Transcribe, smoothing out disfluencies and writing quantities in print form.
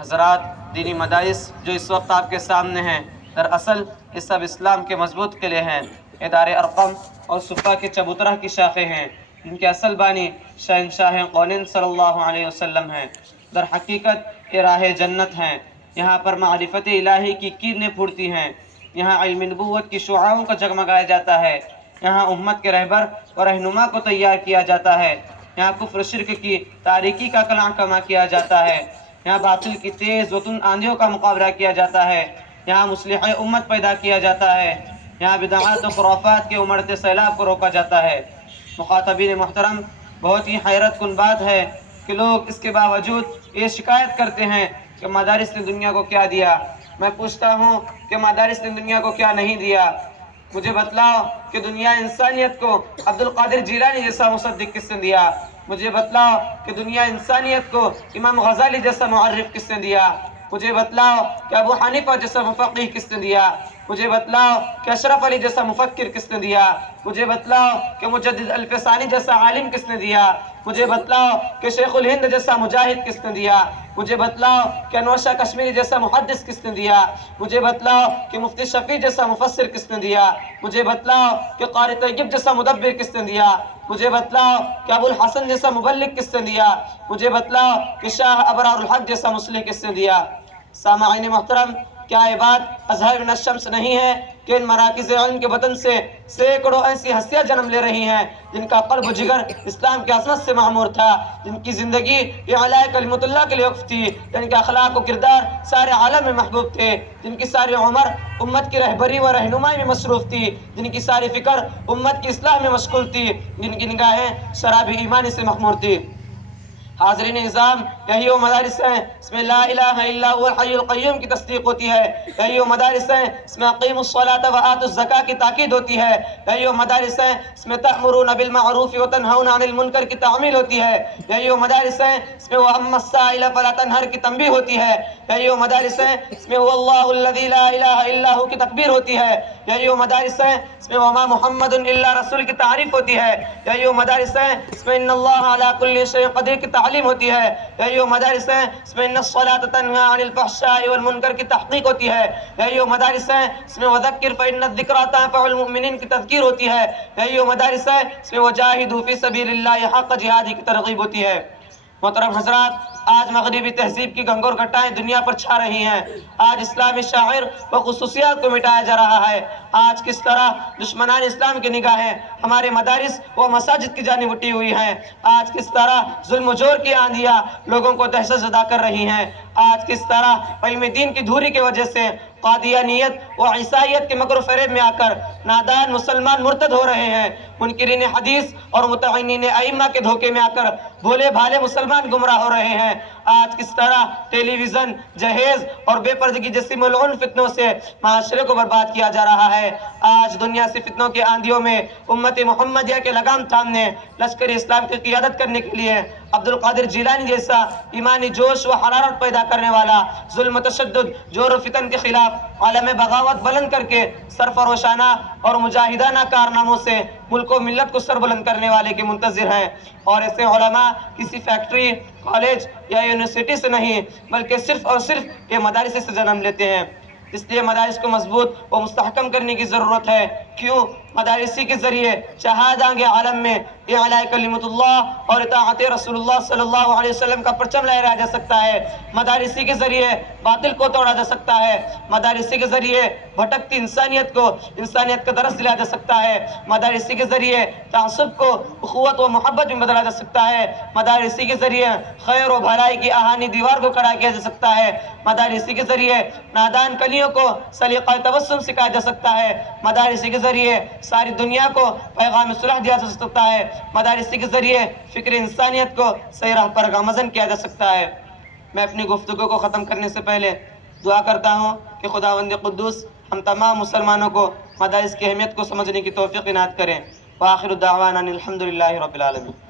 حضرات، دینی مدارس جو اس وقت آپ کے سامنے ہیں، دراصل یہ سب اسلام کے مضبوط قلعے ہیں۔ ادارے ارقم اور صفا کے چبوترہ کی شاخیں ہیں، ان کے اصل بانی شہنشاہ قونین صلی اللہ علیہ وسلم ہیں۔ در حقیقت یہ راہ جنت ہیں، یہاں پر معرفت الہی کی کرنیں پھوٹتی ہیں، یہاں علم نبوت کی شعاعوں کو جگمگایا جاتا ہے، یہاں امت کے رہبر اور رہنما کو تیار کیا جاتا ہے، یہاں کفر شرک کی تاریکی کا کلع کما کیا جاتا ہے، یہاں باطل کی تیز وطن آندھیوں کا مقابلہ کیا جاتا ہے، یہاں مصلح امت پیدا کیا جاتا ہے، یہاں بدعات و خرافات کے امڑتے سیلاب کو روکا جاتا ہے۔ مخاطبین محترم، بہت ہی حیرت کن بات ہے کہ لوگ اس کے باوجود یہ شکایت کرتے ہیں کہ مدارس نے دنیا کو کیا دیا۔ میں پوچھتا ہوں کہ مدارس نے دنیا کو کیا نہیں دیا؟ مجھے بتلاؤ کہ دنیا انسانیت کو عبد القادر جیلانی جیسا مصدق کس نے دیا؟ مجھے بتلاؤ کہ دنیا انسانیت کو امام غزالی جیسا معرف کس نے دیا؟ مجھے بتلاؤ کہ ابو حنیفہ جیسا مفقہ کس نے دیا؟ مجھے بتلاؤ کہ اشرف علی جیسا مفکر کس نے دیا؟ مجھے بتلاؤ کہ مجدد الفسانی جیسا عالم کس نے دیا؟ مجھے بتلاؤ کہ شیخ الہند جیسا مجاہد کس نے دیا؟ مجھے بتلاؤ کہ انور شاہ کشمیری جیسا محدث کس نے دیا؟ مجھے بتلاؤ کہ مفتی شفیع جیسا مفسر کس نے دیا؟ مجھے بتلاؤ کہ قاری طیب جیسا مدبر کس نے دیا؟ مجھے بتلاؤ کہ ابو الحسن جیسا مبلغ کس نے دیا؟ مجھے بتلاؤ کہ شاہ ابرار الحق جیسا مصلح کس نے دیا؟ سامعین محترم، کیا یہ بات ازہر من الشمس نہیں ہے کہ ان مراکز علم کے وطن سے سینکڑوں ایسی ہستیاں جنم لے رہی ہیں جن کا قلب و جگر اسلام کی عظمت سے معمور تھا، جن کی زندگی اعلاء کلمت اللہ کے لیے وقف تھی، جن کے اخلاق و کردار سارے عالم میں محبوب تھے، جن کی ساری عمر امت کی رہبری و رہنمائی میں مصروف تھی، جن کی ساری فکر امت کی اصلاح میں مشغول تھی، جن کی نگاہیں شراب ایمانی سے مخمور تھی۔ حاضرین نظام، یہی وہ مدارس ہیں اس میں لا الہ الا هو الحی القیوم کی تصدیق ہوتی ہے، یہی وہ مدارس ہیں اس میں اقیموا الصلاۃ وآتوا الزکاۃ کی تاکید ہوتی ہے، یہی وہ مدارس ہیں اس میں تأمرون بالمعروف وتنہون عن المنکر کی تعمیل ہوتی ہے، یہی وہ مدارس ہیں اس میں واما السائل فلا تنہر کی تنبیہ ہوتی ہے، یہی وہ مدارس ہیں اس میں هو اللہ الذی لا الہ الا هو کی تکبیر ہوتی ہے، یہی وہ مدارس ہیں اس میں وما محمد الا رسول کی تعریف ہوتی ہے، یہی وہ مدارس ہیں اس میں ان اللہ علی کل شیء قدیر کی تعلیم ہوتی ہے، یہی وہ مدارس ہیں اس میں ان الصلاۃ تنہی عن الفحشاء والمنکر کی تحقیق ہوتی ہے، یہی وہ مدارس ہیں اس میں وذکر فإن الذکریٰ تنفع المؤمنین کی تذکیر ہوتی ہے، یہی وہ مدارس ہیں اس میں وجاہدوا فی سبیل اللہ حق جہادی کی ترغیب ہوتی ہے۔ محترم حضرات، آج مغربی تہذیب کی گنگور گھٹائیں دنیا پر چھا رہی ہیں، آج اسلامی شاعر و خصوصیات کو مٹایا جا رہا ہے، آج کس طرح دشمنان اسلام کی نگاہیں ہمارے مدارس و مساجد کی جانب اٹھی ہوئی ہیں، آج کس طرح ظلم و جور کی آندھیاں لوگوں کو دہشت زدہ کر رہی ہیں، آج کس طرح علم دین کی دھوری کی وجہ سے قادیانیت و عیسائیت کے مکر و فریب میں آ کر نادان مسلمان مرتد ہو رہے ہیں، منکرین حدیث اور متعنین ائمہ کے دھوکے میں آ کر بھولے بھالے مسلمان گمراہ ہو رہے ہیں، آج کس طرح ٹیلی ویژن، جہیز اور بے پردگی جیسی ملعون فتنوں سے معاشرے کو برباد کیا جا رہا ہے، آج دنیا سے فتنوں کے آندھیوں میں امت محمدیہ کے لگام تھامنے، لشکر اسلام کی قیادت کرنے کے لیے عبد القادر جیلانی جیسا ایمانی جوش و حرارت پیدا کرنے والا، ظلم و تشدد، جور و فتن کے خلاف عالم بغاوت بلند کر کے سرفروشانہ اور مجاہدانہ کارناموں سے ملک و ملت کو سر بلند کرنے والے کے منتظر ہیں، اور ایسے علماء کسی فیکٹری، کالج یا یونیورسٹی سے نہیں بلکہ صرف اور صرف یہ مدارس سے جنم لیتے ہیں، اس لیے مدارس کو مضبوط و مستحکم کرنے کی ضرورت ہے۔ کیوں؟ مدارسی کے ذریعے شہادانگ عالم میں اعلاء کلمت اللہ اور اطاعت رسول اللہ صلی اللہ علیہ وسلم کا پرچم لہرایا جا سکتا ہے، مدارسی کے ذریعے باطل کو توڑا جا سکتا ہے، مدارسی کے ذریعے بھٹکتی انسانیت کو انسانیت کا درس دلایا جا سکتا ہے، مدارسی کے ذریعے تعصب کو اخوت و محبت میں بدلا جا سکتا ہے، مدارسی کے ذریعے خیر و بھلائی کی آہانی دیوار کو کھڑا کیا جا سکتا ہے، مدارسی کے ذریعے نادان کلیوں کو سلیقہ تبسم سکھایا جا سکتا ہے، مدارسی کے ذریعے ساری دنیا کو پیغام صلح دیا جا سکتا ہے، مدارسی کے ذریعے فکر انسانیت کو صحیح راہ پر گامزن کیا جا سکتا ہے۔ میں اپنی گفتگو کو ختم کرنے سے پہلے دعا کرتا ہوں کہ خداوند قدوس ہم تمام مسلمانوں کو مدارس کی اہمیت کو سمجھنے کی توفیق عنایت کریں۔ وآخر دعوانا الحمدللہ رب العالمین۔